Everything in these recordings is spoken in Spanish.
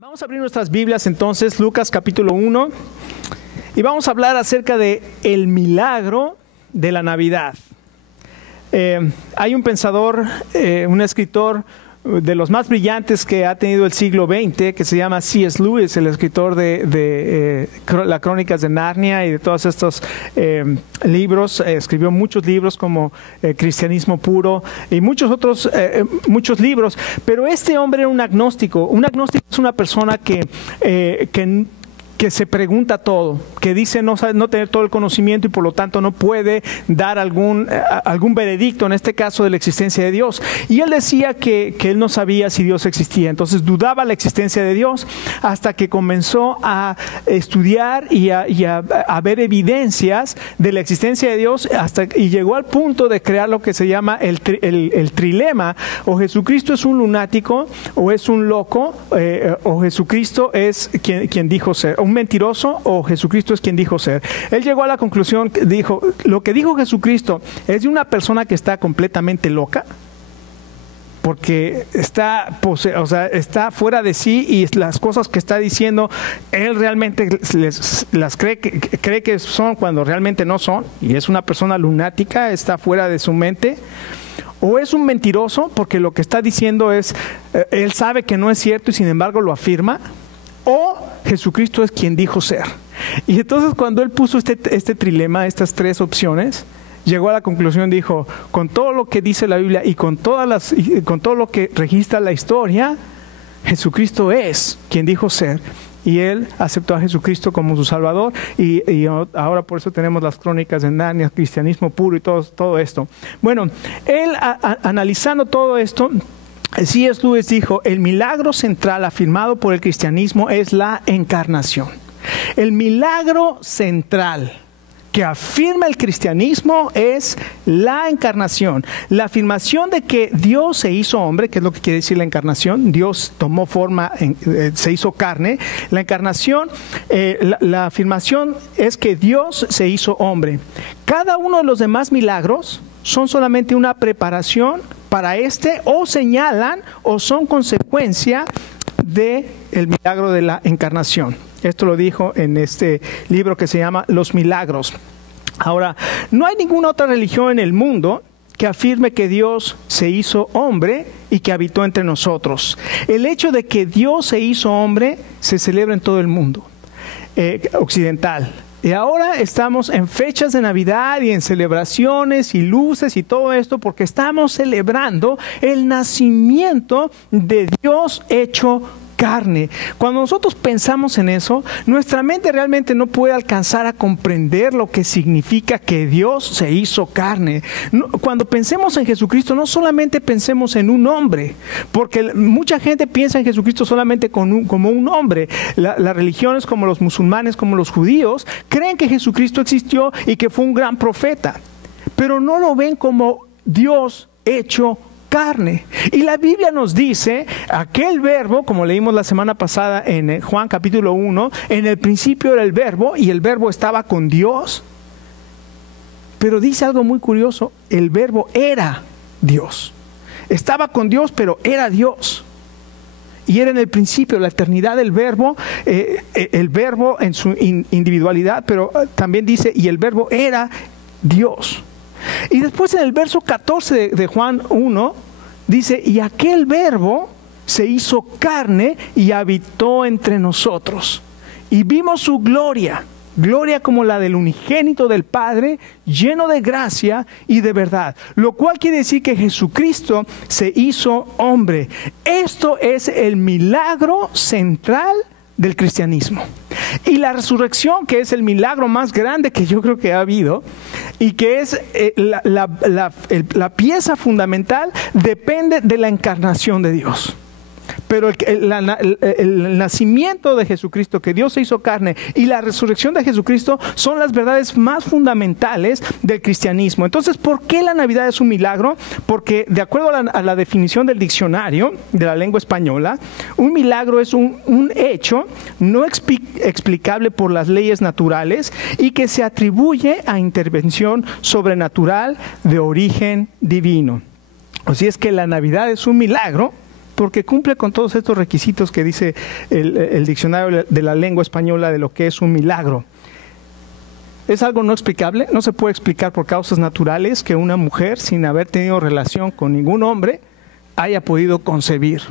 Vamos a abrir nuestras Biblias entonces, Lucas capítulo 1, y vamos a hablar acerca de el milagro de la Navidad. Hay un pensador, un escritor de los más brillantes que ha tenido el siglo XX, que se llama C.S. Lewis, el escritor de las Crónicas de Narnia y de todos estos libros. Escribió muchos libros como Cristianismo Puro y muchos otros muchos libros, pero este hombre era un agnóstico. Un agnóstico es una persona que se pregunta todo, que dice no tener todo el conocimiento y por lo tanto no puede dar algún veredicto, en este caso de la existencia de Dios. Y él decía que él no sabía si Dios existía, entonces dudaba la existencia de Dios hasta que comenzó a estudiar y a ver evidencias de la existencia de Dios y llegó al punto de crear lo que se llama el trilema: o Jesucristo es un lunático, o es un loco, o Jesucristo es quien dijo ser, un mentiroso, o Jesucristo es quien dijo ser. Él llegó a la conclusión, dijo, lo que dijo Jesucristo es de una persona que está completamente loca, porque está fuera de sí, y las cosas que está diciendo él realmente las cree que son cuando realmente no son, y es una persona lunática, está fuera de su mente. O es un mentiroso, porque lo que está diciendo es, él sabe que no es cierto y sin embargo lo afirma. O Jesucristo es quien dijo ser. Y entonces cuando él puso este trilema, estas tres opciones, llegó a la conclusión, dijo, con todo lo que dice la Biblia y con todo lo que registra la historia, Jesucristo es quien dijo ser. Y él aceptó a Jesucristo como su Salvador, y ahora por eso tenemos las Crónicas de Narnia, Cristianismo Puro y todo esto. Bueno, él analizando todo esto, C.S. Lewis dijo, el milagro central afirmado por el cristianismo es la encarnación. El milagro central que afirma el cristianismo es la encarnación. La afirmación de que Dios se hizo hombre, que es lo que quiere decir la encarnación. Dios tomó forma, se hizo carne. La encarnación, la afirmación es que Dios se hizo hombre. Cada uno de los demás milagros son solamente una preparación para o señalan o son consecuencia del milagro de la encarnación. Esto lo dijo en este libro que se llama Los Milagros. Ahora, no hay ninguna otra religión en el mundo que afirme que Dios se hizo hombre y que habitó entre nosotros. El hecho de que Dios se hizo hombre se celebra en todo el mundo occidental. Y ahora estamos en fechas de Navidad y en celebraciones y luces y todo esto porque estamos celebrando el nacimiento de Dios hecho carne. Cuando nosotros pensamos en eso, nuestra mente realmente no puede alcanzar a comprender lo que significa que Dios se hizo carne. Cuando pensemos en Jesucristo, no solamente pensemos en un hombre, porque mucha gente piensa en Jesucristo solamente como un hombre. Las religiones como los musulmanes, como los judíos, creen que Jesucristo existió y que fue un gran profeta, pero no lo ven como Dios hecho carne. Y la Biblia nos dice, aquel verbo, como leímos la semana pasada en Juan capítulo 1, en el principio era el verbo y el verbo estaba con Dios. Pero dice algo muy curioso, el verbo era Dios. Estaba con Dios, pero era Dios. Y era en el principio, la eternidad del verbo, el verbo en su individualidad, pero también dice, y el verbo era Dios. Y después en el verso 14 de Juan 1, dice, y aquel verbo se hizo carne y habitó entre nosotros. Y vimos su gloria, gloria como la del unigénito del Padre, lleno de gracia y de verdad. Lo cual quiere decir que Jesucristo se hizo hombre. Esto es el milagro central del cristianismo. Y la resurrección, que es el milagro más grande que yo creo que ha habido y que es la pieza fundamental, depende de la encarnación de Dios. Pero el nacimiento de Jesucristo, que Dios se hizo carne, y la resurrección de Jesucristo son las verdades más fundamentales del cristianismo. Entonces, ¿por qué la Navidad es un milagro? Porque de acuerdo a la definición del diccionario de la lengua española, un milagro es un hecho no explicable por las leyes naturales y que se atribuye a intervención sobrenatural de origen divino. Así es que la Navidad es un milagro porque cumple con todos estos requisitos que dice el diccionario de la lengua española de lo que es un milagro. Es algo no explicable, no se puede explicar por causas naturales que una mujer, sin haber tenido relación con ningún hombre, haya podido concebir.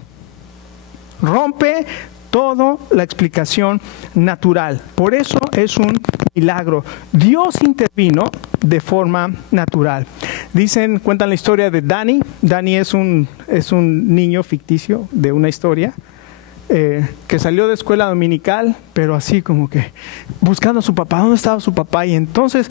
Rompe toda la explicación natural. Por eso es un milagro. Dios intervino de forma natural. Cuentan la historia de Dani. Dani es un niño ficticio de una historia. Que salió de escuela dominical, pero así como que buscando a su papá, ¿dónde estaba su papá? Y entonces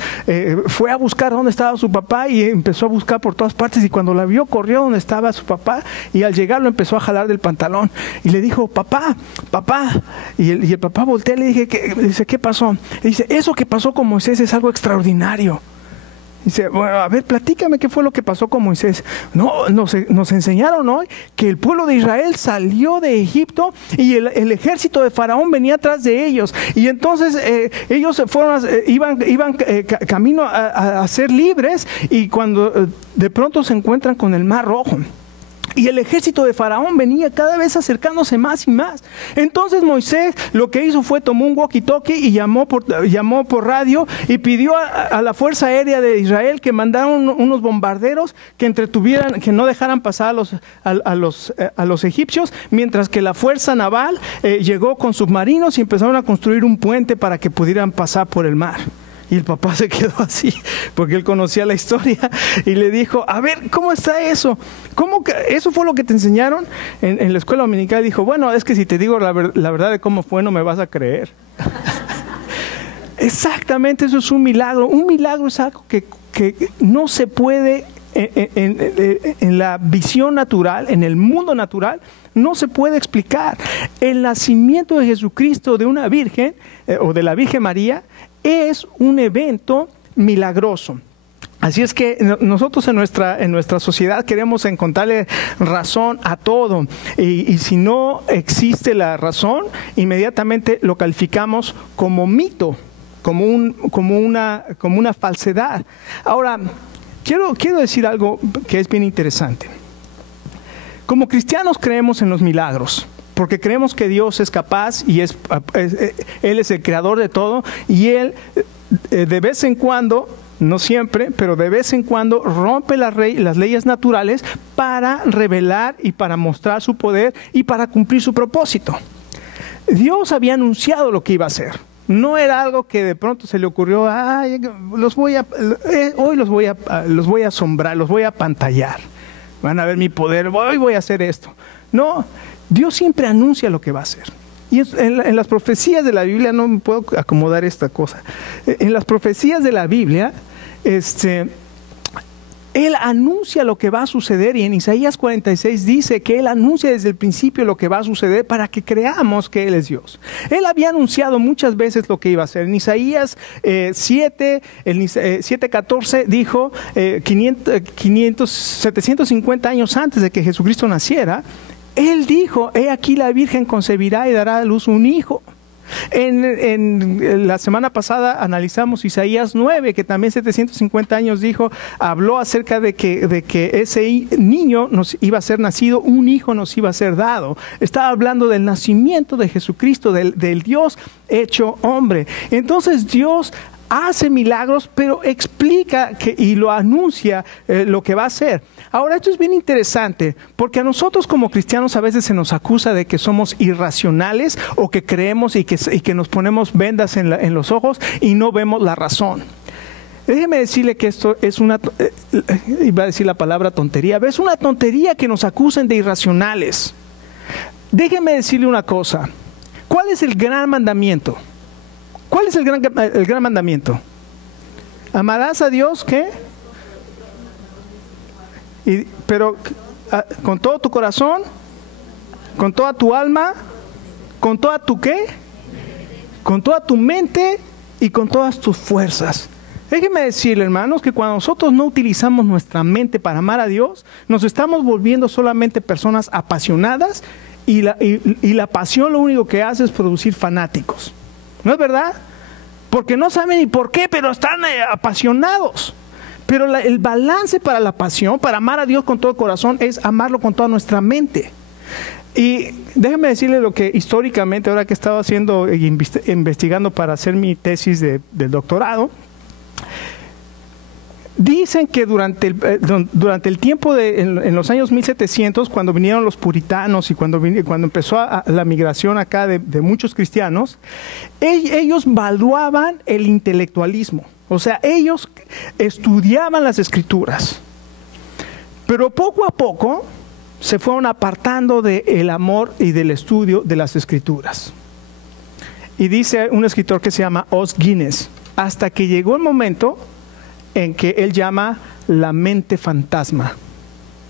fue a buscar dónde estaba su papá y empezó a buscar por todas partes, y cuando la vio corrió donde estaba su papá, y al llegar lo empezó a jalar del pantalón y le dijo, papá, papá, y el papá voltea y le dice, ¿qué pasó? Y dice, eso que pasó con Moisés es algo extraordinario. Dice, bueno, a ver, platícame qué fue lo que pasó con Moisés. No, nos enseñaron hoy que el pueblo de Israel salió de Egipto y el ejército de Faraón venía atrás de ellos. Y entonces ellos iban camino a ser libres, y cuando de pronto se encuentran con el Mar Rojo. Y el ejército de Faraón venía cada vez acercándose más y más. Entonces Moisés lo que hizo fue tomó un walkie-talkie y llamó por radio y pidió a la Fuerza Aérea de Israel que mandaran unos bombarderos que entretuvieran, que no dejaran pasar a los egipcios, mientras que la Fuerza Naval llegó con submarinos y empezaron a construir un puente para que pudieran pasar por el mar. Y el papá se quedó así, porque él conocía la historia, y le dijo, a ver, ¿cómo está eso? ¿Cómo que eso fue lo que te enseñaron en la escuela dominical? Y dijo, bueno, es que si te digo la verdad de cómo fue, no me vas a creer. Exactamente, eso es un milagro. Un milagro es algo que no se puede, en la visión natural, en el mundo natural, no se puede explicar. El nacimiento de Jesucristo de una virgen, o de la Virgen María, es un evento milagroso. Así es que nosotros en nuestra sociedad queremos encontrarle razón a todo, y si no existe la razón, inmediatamente lo calificamos como mito, como una falsedad. Ahora, quiero decir algo que es bien interesante. Como cristianos creemos en los milagros, porque creemos que Dios es capaz y Él es el creador de todo, y Él de vez en cuando, no siempre, pero de vez en cuando rompe las leyes naturales para revelar y para mostrar su poder y para cumplir su propósito. Dios había anunciado lo que iba a hacer. No era algo que de pronto se le ocurrió, hoy los voy a asombrar, los voy a apantallar. Van a ver mi poder, hoy voy a hacer esto. No, Dios siempre anuncia lo que va a hacer. Y en las profecías de la Biblia, no me puedo acomodar esta cosa. En las profecías de la Biblia, Él anuncia lo que va a suceder, y en Isaías 46 dice que Él anuncia desde el principio lo que va a suceder para que creamos que Él es Dios. Él había anunciado muchas veces lo que iba a hacer. En Isaías 7:14 dijo, 750 años antes de que Jesucristo naciera, Él dijo, he aquí la Virgen concebirá y dará a luz un hijo. En la semana pasada analizamos Isaías 9, que también 750 años habló acerca de que ese niño nos iba a ser nacido, un hijo nos iba a ser dado. Estaba hablando del nacimiento de Jesucristo, del Dios hecho hombre. Entonces Dios hace milagros, pero explica y lo anuncia lo que va a hacer. Ahora, esto es bien interesante, porque a nosotros como cristianos a veces se nos acusa de que somos irracionales, o que creemos y que nos ponemos vendas en los ojos y no vemos la razón. Déjeme decirle que esto es iba a decir la palabra tontería, pero es una tontería que nos acusen de irracionales. Déjeme decirle una cosa. ¿Cuál es el gran mandamiento? ¿Cuál es el gran mandamiento? ¿Amarás a Dios qué? Pero con todo tu corazón, con toda tu alma, con toda tu ¿qué? Con toda tu mente y con todas tus fuerzas. Déjenme decirle, hermanos, que cuando nosotros no utilizamos nuestra mente para amar a Dios, nos estamos volviendo solamente personas apasionadas, y la pasión lo único que hace es producir fanáticos. ¿No es verdad? Porque no saben ni por qué, pero están apasionados. Pero el balance para la pasión, para amar a Dios con todo el corazón, es amarlo con toda nuestra mente. Y déjenme decirle lo que históricamente, ahora que he estado haciendo e investigando para hacer mi tesis del doctorado, dicen que durante el tiempo en los años 1700, cuando vinieron los puritanos y cuando empezó la migración acá de muchos cristianos, ellos valuaban el intelectualismo. O sea, ellos estudiaban las escrituras. Pero poco a poco se fueron apartando del amor y del estudio de las escrituras. Y dice un escritor que se llama Os Guinness, hasta que llegó el momento en que él llama la mente fantasma.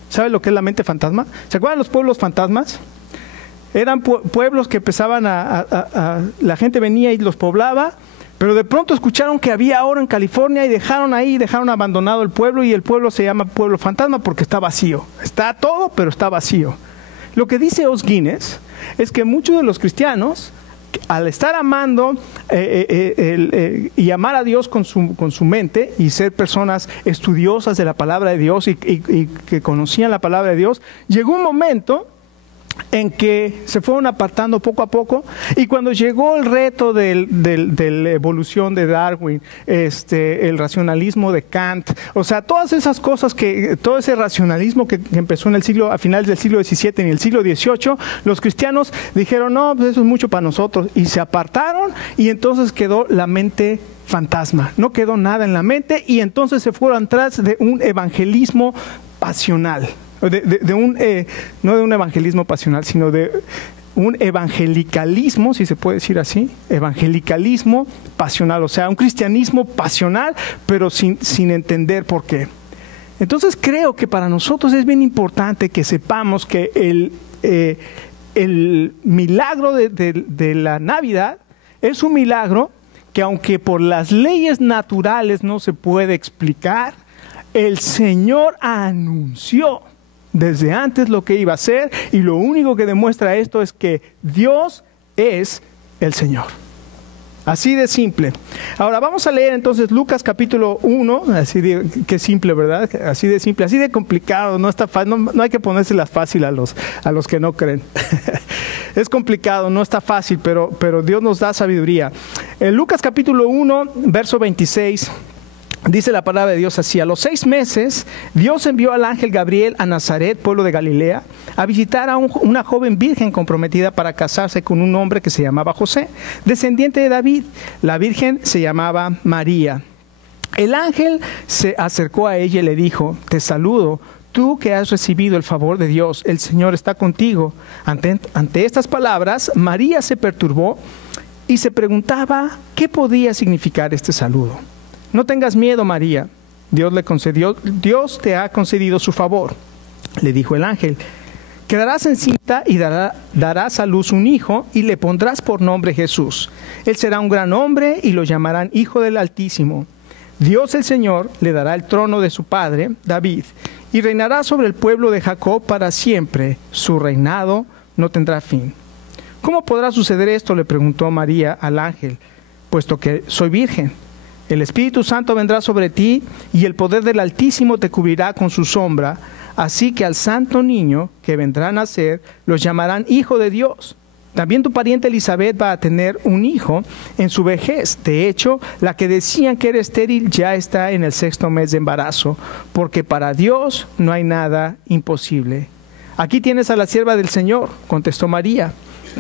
¿Sabe lo que es la mente fantasma? ¿Se acuerdan los pueblos fantasmas? Eran pueblos que empezaban la gente venía y los poblaba, pero de pronto escucharon que había oro en California y dejaron abandonado el pueblo, y el pueblo se llama pueblo fantasma porque está vacío. Está todo, pero está vacío. Lo que dice Os Guinness es que muchos de los cristianos, al estar amando y amar a Dios con su mente y ser personas estudiosas de la palabra de Dios y que conocían la palabra de Dios, llegó un momento en que se fueron apartando poco a poco, y cuando llegó el reto de la evolución de Darwin, el racionalismo de Kant, o sea, todas esas cosas, todo ese racionalismo que empezó a finales del siglo XVII y en el siglo XVIII, los cristianos dijeron, no, pues eso es mucho para nosotros, y se apartaron, y entonces quedó la mente fantasma, no quedó nada en la mente, y entonces se fueron atrás de un evangelismo pasional. No de un evangelismo pasional, sino de un evangelicalismo, si se puede decir así, evangelicalismo pasional, o sea, un cristianismo pasional, pero sin entender por qué. Entonces creo que para nosotros es bien importante que sepamos que el milagro de la Navidad es un milagro que, aunque por las leyes naturales no se puede explicar, el Señor anunció desde antes lo que iba a hacer, y lo único que demuestra esto es que Dios es el Señor. Así de simple. Ahora vamos a leer entonces Lucas capítulo 1, qué simple, ¿verdad? Así de simple, así de complicado, no está fácil, no hay que ponérselas fácil a los que no creen. Es complicado, no está fácil, pero Dios nos da sabiduría. En Lucas capítulo 1, verso 26, dice la palabra de Dios así: a los 6 meses, Dios envió al ángel Gabriel a Nazaret, pueblo de Galilea, a visitar a una joven virgen comprometida para casarse con un hombre que se llamaba José, descendiente de David. La virgen se llamaba María. El ángel se acercó a ella y le dijo: te saludo, tú que has recibido el favor de Dios, el Señor está contigo. Ante estas palabras, María se perturbó y se preguntaba qué podía significar este saludo. No tengas miedo, María, Dios te ha concedido su favor, le dijo el ángel. Quedarás encinta y darás a luz un hijo, y le pondrás por nombre Jesús. Él será un gran hombre y lo llamarán Hijo del Altísimo. Dios el Señor le dará el trono de su padre, David, y reinará sobre el pueblo de Jacob para siempre. Su reinado no tendrá fin. ¿Cómo podrá suceder esto?, le preguntó María al ángel, puesto que soy virgen. El Espíritu Santo vendrá sobre ti, y el poder del Altísimo te cubrirá con su sombra. Así que al santo niño que vendrá a nacer, los llamarán Hijo de Dios. También tu pariente Elizabeth va a tener un hijo en su vejez. De hecho, la que decían que era estéril ya está en el 6º mes de embarazo, porque para Dios no hay nada imposible. Aquí tienes a la sierva del Señor, contestó María,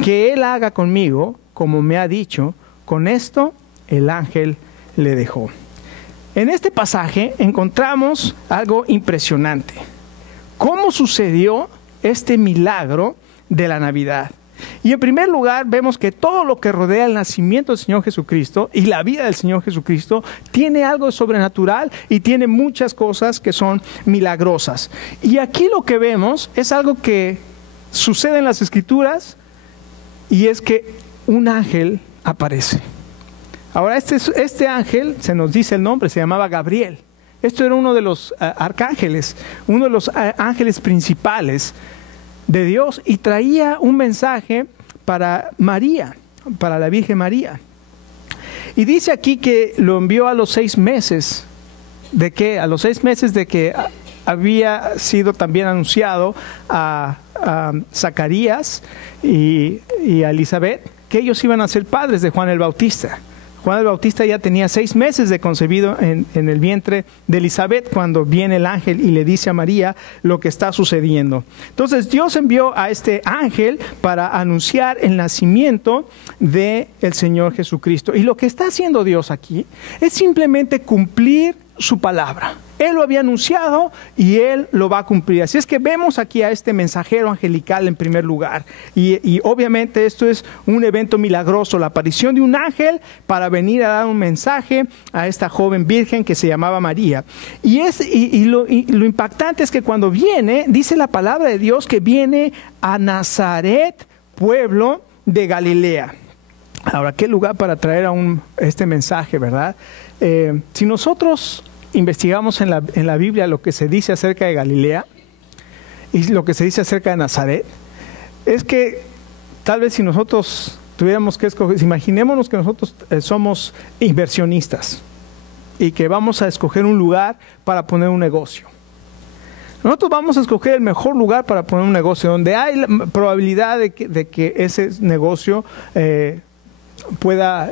que Él haga conmigo como me ha dicho. Con esto el ángel le dejó. En este pasaje encontramos algo impresionante. ¿Cómo sucedió este milagro de la Navidad? Y en primer lugar vemos que todo lo que rodea el nacimiento del Señor Jesucristo y la vida del Señor Jesucristo tiene algo sobrenatural y tiene muchas cosas que son milagrosas. Y aquí lo que vemos es algo que sucede en las Escrituras, y es que un ángel aparece. Ahora este ángel, se nos dice el nombre, se llamaba Gabriel. Esto era uno de los arcángeles, uno de los ángeles principales de Dios, y traía un mensaje para María, para la Virgen María. Y dice aquí que lo envió a los 6 meses. ¿De qué? A los 6 meses de que había sido también anunciado a Zacarías y a Elizabeth que ellos iban a ser padres de Juan el Bautista. Juan el Bautista ya tenía 6 meses de concebido en el vientre de Elizabeth cuando viene el ángel y le dice a María lo que está sucediendo. Entonces Dios envió a este ángel para anunciar el nacimiento del Señor Jesucristo. Y lo que está haciendo Dios aquí es simplemente cumplir su palabra. Él lo había anunciado y Él lo va a cumplir. Así es que vemos aquí a este mensajero angelical en primer lugar. Y obviamente esto es un evento milagroso, la aparición de un ángel para venir a dar un mensaje a esta joven virgen que se llamaba María. Y lo impactante es que cuando viene, dice la palabra de Dios que viene a Nazaret, pueblo de Galilea. Ahora, ¿qué lugar para traer este mensaje, verdad? Si nosotros investigamos en la Biblia lo que se dice acerca de Galilea y lo que se dice acerca de Nazaret, es que tal vez si nosotros tuviéramos que escoger, imaginémonos que nosotros somos inversionistas y que vamos a escoger un lugar para poner un negocio. Nosotros vamos a escoger el mejor lugar para poner un negocio, donde hay la probabilidad de que ese negocio pueda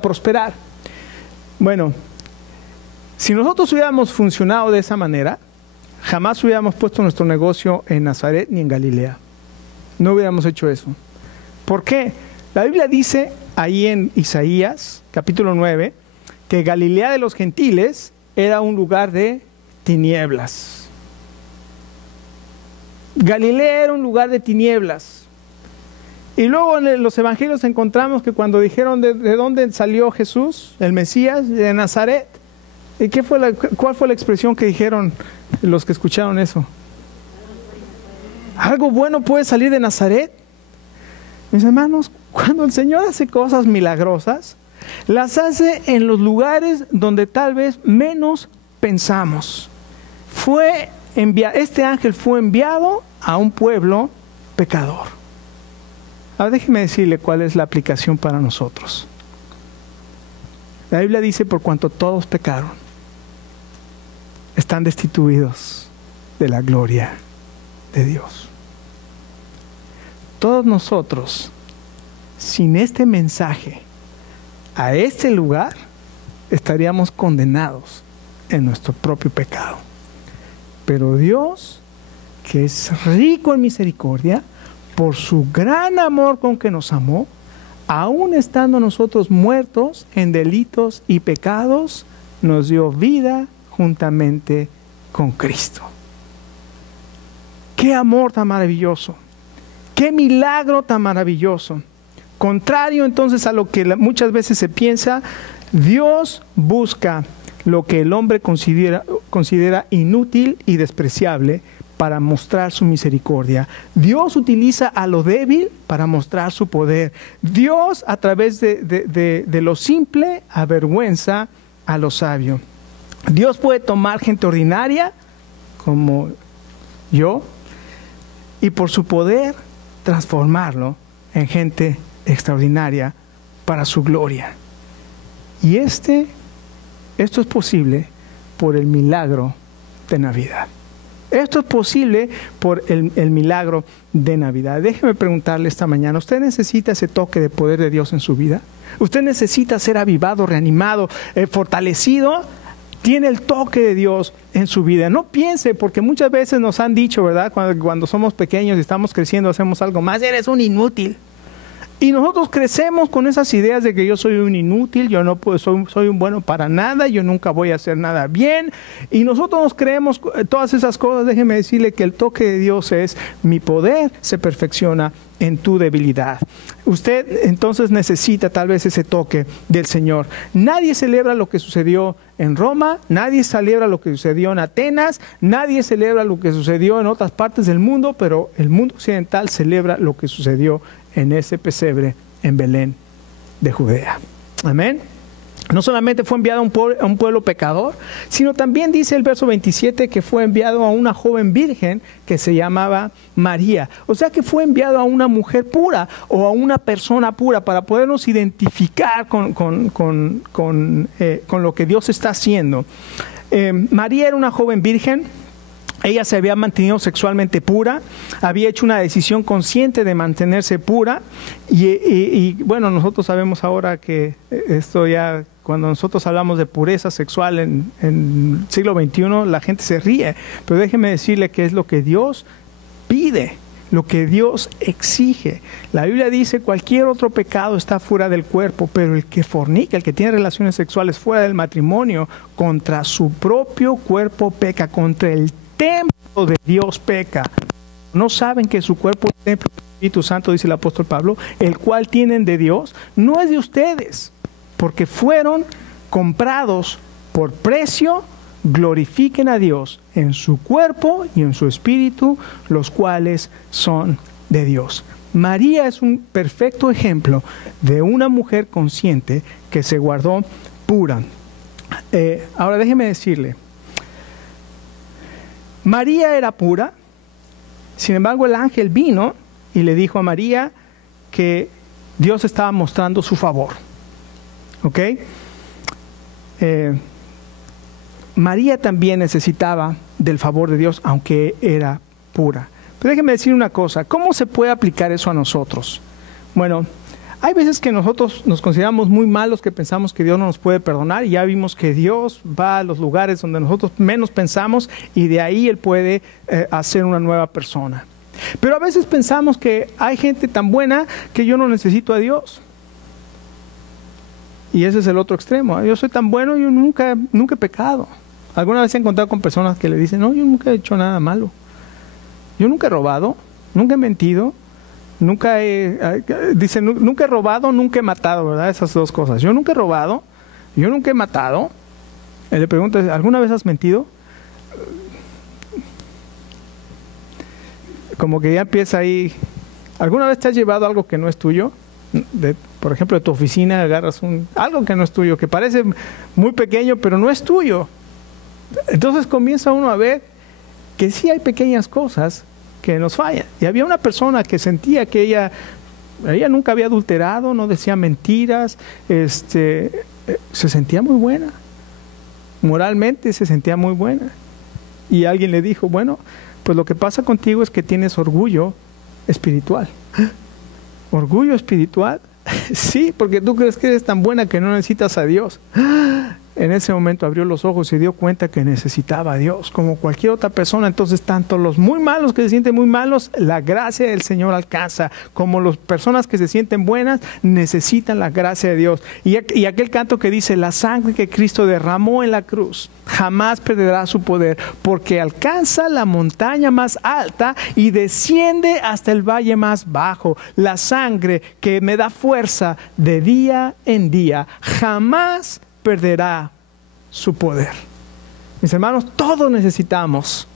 prosperar. Bueno, si nosotros hubiéramos funcionado de esa manera, jamás hubiéramos puesto nuestro negocio en Nazaret ni en Galilea. No hubiéramos hecho eso. ¿Por qué? La Biblia dice ahí en Isaías, capítulo 9, que Galilea de los gentiles era un lugar de tinieblas. Galilea era un lugar de tinieblas. Y luego en los evangelios encontramos que cuando dijeron de dónde salió Jesús, el Mesías, de Nazaret. ¿Y cuál fue la expresión que dijeron los que escucharon eso? ¿Algo bueno puede salir de Nazaret? Mis hermanos, cuando el Señor hace cosas milagrosas, las hace en los lugares donde tal vez menos pensamos. Este ángel fue enviado a un pueblo pecador. Ahora déjeme decirle cuál es la aplicación para nosotros. La Biblia dice, por cuanto todos pecaron, están destituidos de la gloria de Dios. Todos nosotros, sin este mensaje a este lugar, estaríamos condenados en nuestro propio pecado. Pero Dios, que es rico en misericordia, por su gran amor con que nos amó, aun estando nosotros muertos en delitos y pecados, nos dio vida juntamente con Cristo. ¡Qué amor tan maravilloso! ¡Qué milagro tan maravilloso! Contrario entonces a lo que muchas veces se piensa, Dios busca lo que el hombre considera inútil y despreciable para mostrar su misericordia. Dios utiliza a lo débil para mostrar su poder. Dios, a través de lo simple, avergüenza a lo sabio. Dios puede tomar gente ordinaria, como yo, y por su poder transformarlo en gente extraordinaria para su gloria. Y esto es posible por el milagro de Navidad. Esto es posible por el milagro de Navidad. Déjeme preguntarle esta mañana, ¿usted necesita ese toque de poder de Dios en su vida? ¿Usted necesita ser avivado, reanimado, fortalecido? Tiene el toque de Dios en su vida. No piense, porque muchas veces nos han dicho, ¿verdad? Cuando somos pequeños y estamos creciendo, hacemos algo más, eres un inútil. Y nosotros crecemos con esas ideas de que yo soy un inútil, yo no puedo, soy un bueno para nada, yo nunca voy a hacer nada bien. Y nosotros nos creemos todas esas cosas. Déjeme decirle que el toque de Dios es: mi poder se perfecciona en tu debilidad. Usted entonces necesita tal vez ese toque del Señor. Nadie celebra lo que sucedió en Roma, nadie celebra lo que sucedió en Atenas, nadie celebra lo que sucedió en otras partes del mundo, pero el mundo occidental celebra lo que sucedió en ese pesebre en Belén de Judea. Amén. No solamente fue enviado a un pueblo pecador, sino también dice el verso 27 que fue enviado a una joven virgen que se llamaba María. O sea que fue enviado a una mujer pura o a una persona pura para podernos identificar con lo que Dios está haciendo. María era una joven virgen. ella se había mantenido sexualmente pura, había hecho una decisión consciente de mantenerse pura y bueno, nosotros sabemos ahora que esto ya, cuando nosotros hablamos de pureza sexual en el siglo XXI, la gente se ríe, pero déjeme decirle que es lo que Dios pide, lo que Dios exige. La Biblia dice cualquier otro pecado está fuera del cuerpo, pero el que fornica, el que tiene relaciones sexuales fuera del matrimonio, contra su propio cuerpo peca, contra el templo de Dios peca. ¿No saben que su cuerpo es el templo del Espíritu Santo, dice el apóstol Pablo, el cual tienen de Dios? No es de ustedes, porque fueron comprados por precio. Glorifiquen a Dios en su cuerpo y en su espíritu, los cuales son de Dios. María es un perfecto ejemplo de una mujer consciente que se guardó pura. Ahora déjeme decirle, María era pura, sin embargo el ángel vino y le dijo a María que Dios estaba mostrando su favor. ¿Ok? María también necesitaba del favor de Dios, aunque era pura. Pero déjeme decir una cosa, ¿cómo se puede aplicar eso a nosotros? Bueno, hay veces que nosotros nos consideramos muy malos, que pensamos que Dios no nos puede perdonar, y ya vimos que Dios va a los lugares donde nosotros menos pensamos, y de ahí Él puede hacer una nueva persona. Pero a veces pensamos que hay gente tan buena que yo no necesito a Dios. Y ese es el otro extremo. Yo soy tan bueno, yo nunca he pecado. ¿Alguna vez se ha encontrado con personas que le dicen, no, yo nunca he hecho nada malo? Yo nunca he robado, nunca he mentido, nunca he robado, nunca he matado, ¿verdad? Esas dos cosas. Yo nunca he robado, yo nunca he matado. Le pregunto, ¿alguna vez has mentido? Como que ya empieza ahí. ¿Alguna vez te has llevado algo que no es tuyo? Por ejemplo, de tu oficina agarras algo que no es tuyo, que parece muy pequeño, pero no es tuyo. Entonces comienza uno a ver que sí hay pequeñas cosas que nos fallan. Y había una persona que sentía que ella nunca había adulterado, no decía mentiras, se sentía muy buena. Moralmente se sentía muy buena. Y alguien le dijo, bueno, pues lo que pasa contigo es que tienes orgullo espiritual. ¿Orgullo espiritual? Sí, porque tú crees que eres tan buena que no necesitas a Dios. En ese momento abrió los ojos y se dio cuenta que necesitaba a Dios, como cualquier otra persona. Entonces, tanto los muy malos que se sienten muy malos, la gracia del Señor alcanza, como las personas que se sienten buenas, necesitan la gracia de Dios. Y aquel canto que dice, la sangre que Cristo derramó en la cruz jamás perderá su poder, porque alcanza la montaña más alta y desciende hasta el valle más bajo. La sangre que me da fuerza de día en día jamás perderá su poder. Mis hermanos, todos necesitamos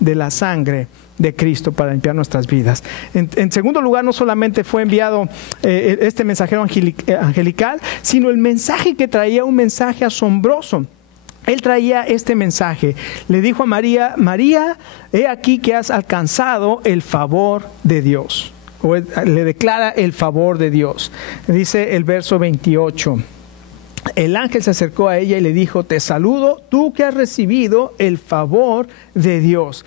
de la sangre de Cristo para limpiar nuestras vidas. En segundo lugar, no solamente fue enviado este mensajero angelical, sino el mensaje que traía, un mensaje asombroso. Él traía este mensaje. Le dijo a María, María, he aquí que has alcanzado el favor de Dios. O le declara el favor de Dios. Dice el verso 28. El ángel se acercó a ella y le dijo, te saludo, tú que has recibido el favor de Dios.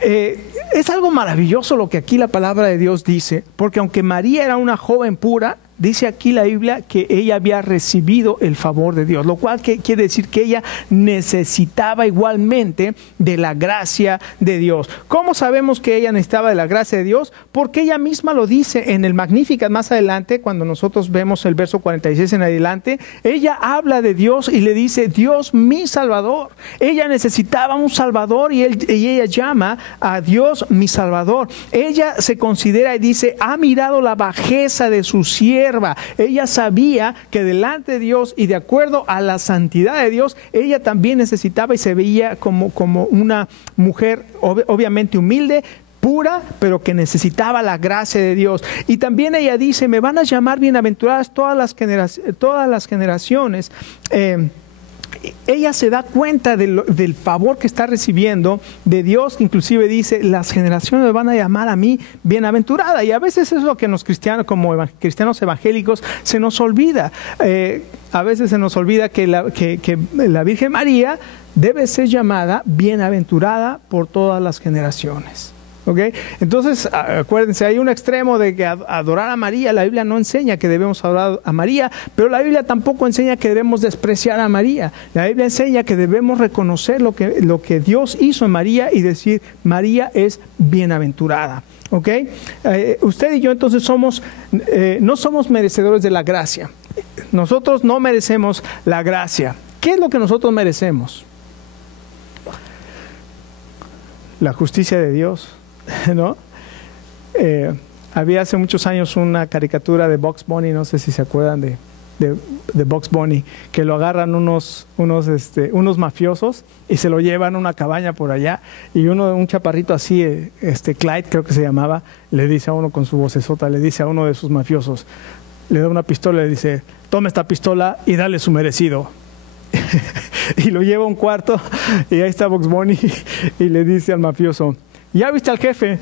Es algo maravilloso lo que aquí la palabra de Dios dice, porque aunque María era una joven pura, dice aquí la Biblia que ella había recibido el favor de Dios, lo cual quiere decir que ella necesitaba igualmente de la gracia de Dios. ¿Cómo sabemos que ella necesitaba de la gracia de Dios? Porque ella misma lo dice en el Magnificat más adelante, cuando nosotros vemos el verso 46 en adelante, ella habla de Dios y le dice, Dios mi Salvador. Ella necesitaba un Salvador y ella llama a Dios mi Salvador. Ella se considera y dice, ha mirado la bajeza de su sierva. Ella sabía que delante de Dios y de acuerdo a la santidad de Dios, ella también necesitaba y se veía como una mujer obviamente humilde, pura, pero que necesitaba la gracia de Dios. Y también ella dice, me van a llamar bienaventuradas todas las generaciones. Ella se da cuenta del favor que está recibiendo de Dios, inclusive dice, las generaciones me van a llamar a mí bienaventurada. Y a veces es lo que los cristianos, como cristianos evangélicos, se nos olvida. A veces se nos olvida que la Virgen María debe ser llamada bienaventurada por todas las generaciones. ¿Okay? Entonces, acuérdense, hay un extremo de que adorar a María. La Biblia no enseña que debemos adorar a María, pero la Biblia tampoco enseña que debemos despreciar a María. La Biblia enseña que debemos reconocer lo que Dios hizo en María y decir, María es bienaventurada. ¿Okay? Usted y yo entonces no somos merecedores de la gracia. Nosotros no merecemos la gracia. ¿Qué es lo que nosotros merecemos? La justicia de Dios, ¿no? Había hace muchos años una caricatura de Bugs Bunny, no sé si se acuerdan de Bugs Bunny, que lo agarran unos mafiosos y se lo llevan a una cabaña por allá, y un chaparrito así, Clyde creo que se llamaba, le dice a uno con su vocesota, le dice a uno de sus mafiosos, le da una pistola y le dice, toma esta pistola y dale su merecido. Y lo lleva a un cuarto y ahí está Bugs Bunny y le dice al mafioso, ¿ya viste al jefe?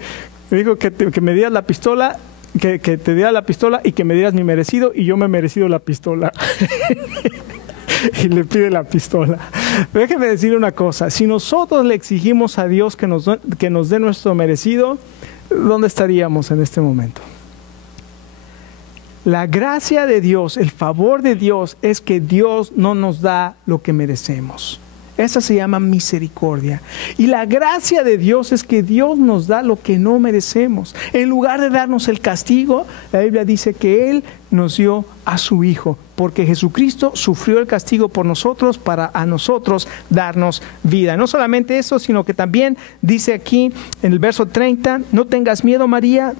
Me dijo que me dieras la pistola, que te diera la pistola y que me dieras mi merecido, y yo me he merecido la pistola. Y le pide la pistola. Pero déjeme decirle una cosa, si nosotros le exigimos a Dios que nos dé nuestro merecido, ¿dónde estaríamos en este momento? La gracia de Dios, el favor de Dios es que Dios no nos da lo que merecemos. Esa se llama misericordia. Y la gracia de Dios es que Dios nos da lo que no merecemos. En lugar de darnos el castigo, la Biblia dice que Él nos dio a su Hijo, porque Jesucristo sufrió el castigo por nosotros para a nosotros darnos vida. No solamente eso, sino que también dice aquí en el verso 30, no tengas miedo, María,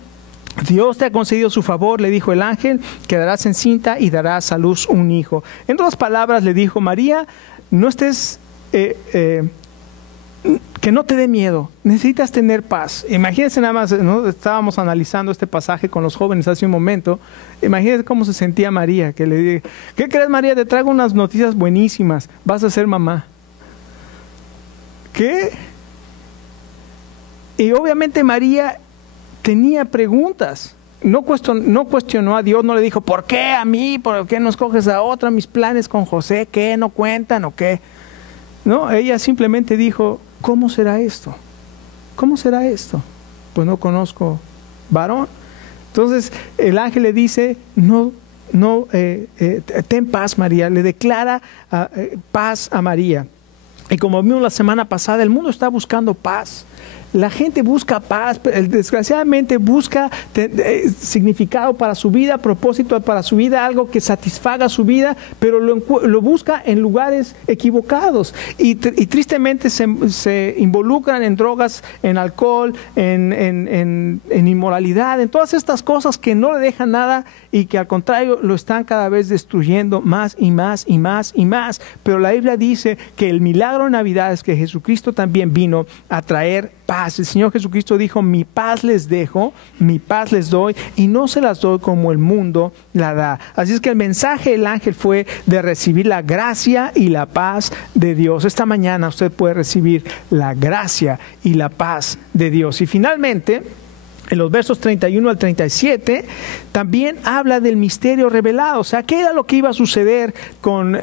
Dios te ha concedido su favor, le dijo el ángel, quedarás encinta y darás a luz un hijo. En otras palabras le dijo, María, no estés... que no te dé miedo, necesitas tener paz. Imagínense nada más, ¿no? Estábamos analizando este pasaje con los jóvenes hace un momento. Imagínense cómo se sentía María, que le dije, ¿qué crees, María? Te traigo unas noticias buenísimas, vas a ser mamá. ¿Qué? Y obviamente María tenía preguntas. No cuestionó a Dios, no le dijo, ¿por qué a mí? ¿Por qué no escoges a otra? Mis planes con José, ¿qué? ¿No cuentan o qué? No, ella simplemente dijo, ¿cómo será esto? ¿Cómo será esto? Pues no conozco varón. Entonces el ángel le dice, ten paz, María, le declara paz a María. Y como vimos la semana pasada, el mundo está buscando paz. La gente busca paz, desgraciadamente busca significado para su vida, propósito para su vida, algo que satisfaga su vida, pero lo busca en lugares equivocados y tristemente se involucran en drogas, en alcohol, en inmoralidad, en todas estas cosas que no le dejan nada y que al contrario lo están cada vez destruyendo más y más y más y más. Pero la Biblia dice que el milagro de Navidad es que Jesucristo también vino a traer paz. El Señor Jesucristo dijo, mi paz les dejo, mi paz les doy, y no se las doy como el mundo la da. Así es que el mensaje del ángel fue de recibir la gracia y la paz de Dios. Esta mañana usted puede recibir la gracia y la paz de Dios. Y finalmente, en los versos 31 al 37, también habla del misterio revelado. O sea, ¿qué era lo que iba a suceder con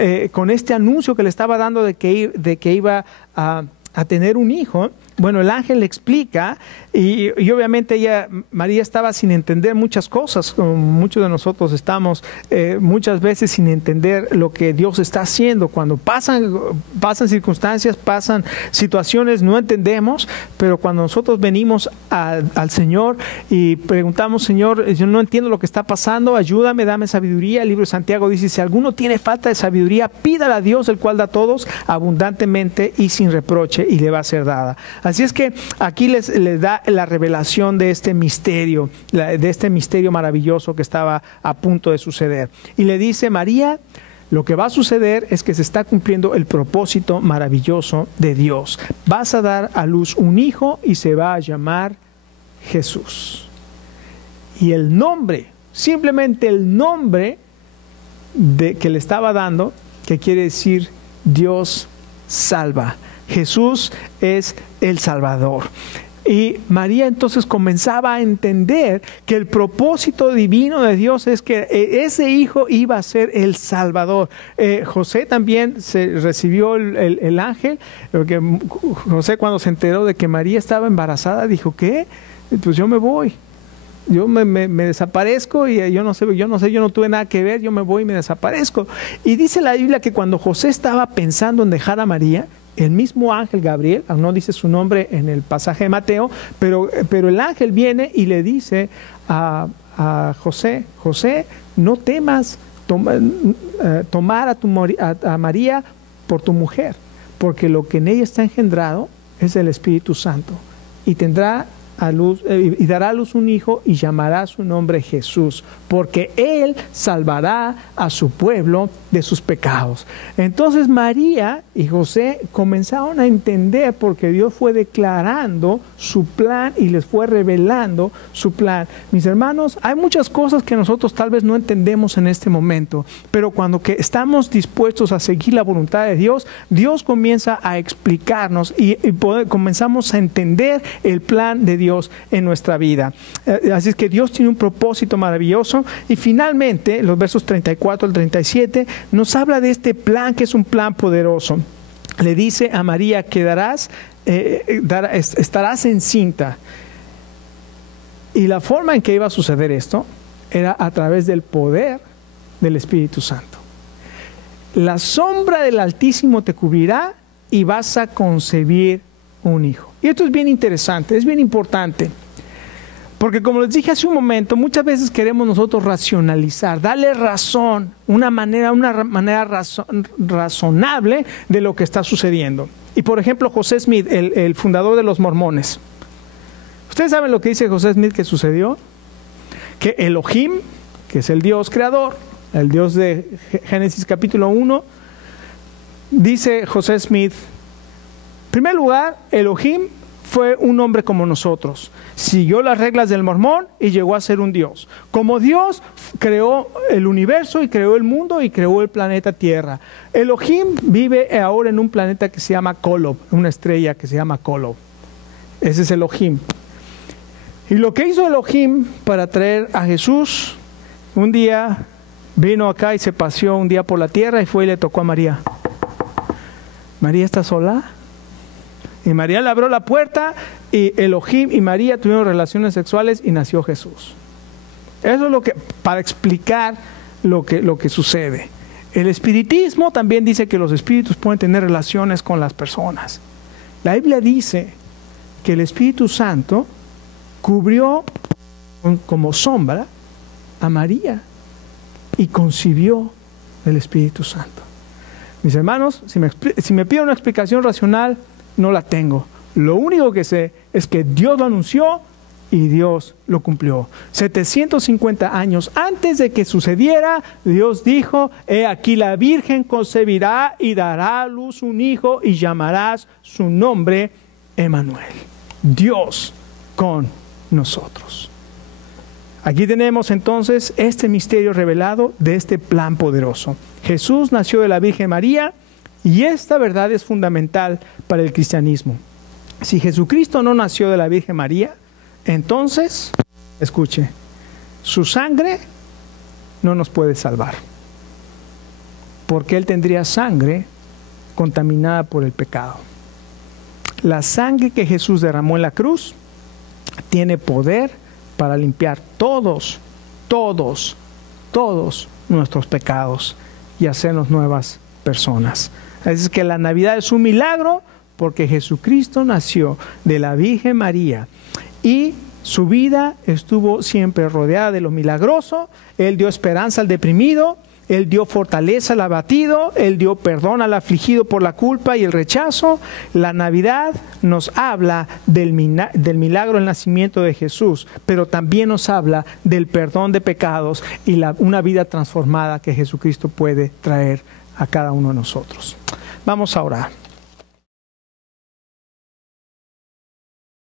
este anuncio que le estaba dando de que iba a tener un hijo? Bueno, el ángel le explica y obviamente María estaba sin entender muchas cosas, como muchos de nosotros estamos muchas veces sin entender lo que Dios está haciendo. Cuando pasan circunstancias, pasan situaciones, no entendemos, pero cuando nosotros venimos al Señor y preguntamos, Señor, yo no entiendo lo que está pasando, ayúdame, dame sabiduría. El libro de Santiago dice, si alguno tiene falta de sabiduría, pídala a Dios, el cual da a todos abundantemente y sin reproche, y le va a ser dada. Así es que aquí les da la revelación de este misterio maravilloso que estaba a punto de suceder. Y le dice, María, lo que va a suceder es que se está cumpliendo el propósito maravilloso de Dios. Vas a dar a luz un hijo y se va a llamar Jesús. Y el nombre, simplemente el nombre que le estaba dando, que quiere decir Dios salva. Jesús es el Salvador. Y María entonces comenzaba a entender que el propósito divino de Dios es que ese hijo iba a ser el Salvador. José también recibió el ángel, porque José, cuando se enteró de que María estaba embarazada, dijo, ¿qué? Pues yo me voy. Yo me desaparezco y yo no tuve nada que ver, yo me voy y me desaparezco. Y dice la Biblia que cuando José estaba pensando en dejar a María, el mismo ángel Gabriel, no dice su nombre en el pasaje de Mateo, pero el ángel viene y le dice a José, no temas tomar a María por tu mujer, porque lo que en ella está engendrado es el Espíritu Santo, y tendrá a luz, y dará a luz un hijo y llamará su nombre Jesús, porque él salvará a su pueblo de sus pecados. Entonces María y José comenzaron a entender, porque Dios fue declarando su plan y les fue revelando su plan. Mis hermanos, hay muchas cosas que nosotros tal vez no entendemos en este momento, pero cuando estamos dispuestos a seguir la voluntad de Dios, Dios comienza a explicarnos y comenzamos a entender el plan de Dios en nuestra vida. Así es que Dios tiene un propósito maravilloso. Y finalmente, los versos 34 al 37 nos habla de este plan, que es un plan poderoso. Le dice a María que estarás encinta. Y la forma en que iba a suceder esto era a través del poder del Espíritu Santo. La sombra del Altísimo te cubrirá y vas a concebir un hijo. Y esto es bien interesante, es bien importante. Porque como les dije hace un momento, muchas veces queremos nosotros racionalizar, darle razón, una manera razonable de lo que está sucediendo. Y por ejemplo, José Smith, el fundador de los mormones. ¿Ustedes saben lo que dice José Smith que sucedió? Que Elohim, que es el Dios creador, el Dios de Génesis capítulo 1, dice José Smith, en primer lugar, Elohim fue un hombre como nosotros. Siguió las reglas del mormón y llegó a ser un Dios. Como Dios, creó el universo y creó el mundo y creó el planeta Tierra. Elohim vive ahora en un planeta que se llama Kolob, una estrella que se llama Kolob. Ese es Elohim. Y lo que hizo Elohim para traer a Jesús, un día vino acá y se paseó un día por la tierra y fue y le tocó a María. ¿María está sola? Y María le abrió la puerta y Elohim y María tuvieron relaciones sexuales y nació Jesús. Eso es lo que, para explicar lo que sucede. El espiritismo también dice que los espíritus pueden tener relaciones con las personas. La Biblia dice que el Espíritu Santo cubrió como sombra a María y concibió el Espíritu Santo. Mis hermanos, si me piden una explicación racional, no la tengo. Lo único que sé es que Dios lo anunció y Dios lo cumplió. 750 años antes de que sucediera, Dios dijo, he aquí la Virgen concebirá y dará a luz un hijo y llamarás su nombre Emmanuel. Dios con nosotros. Aquí tenemos entonces este misterio revelado de este plan poderoso. Jesús nació de la Virgen María. Y esta verdad es fundamental para el cristianismo. Si Jesucristo no nació de la Virgen María, entonces, escuche, su sangre no nos puede salvar. Porque Él tendría sangre contaminada por el pecado. La sangre que Jesús derramó en la cruz tiene poder para limpiar todos nuestros pecados y hacernos nuevas personas. Es que la Navidad es un milagro porque Jesucristo nació de la Virgen María y su vida estuvo siempre rodeada de lo milagroso. Él dio esperanza al deprimido, Él dio fortaleza al abatido, Él dio perdón al afligido por la culpa y el rechazo. La Navidad nos habla del milagro del nacimiento de Jesús, pero también nos habla del perdón de pecados y una vida transformada que Jesucristo puede traer a cada uno de nosotros. Vamos a orar.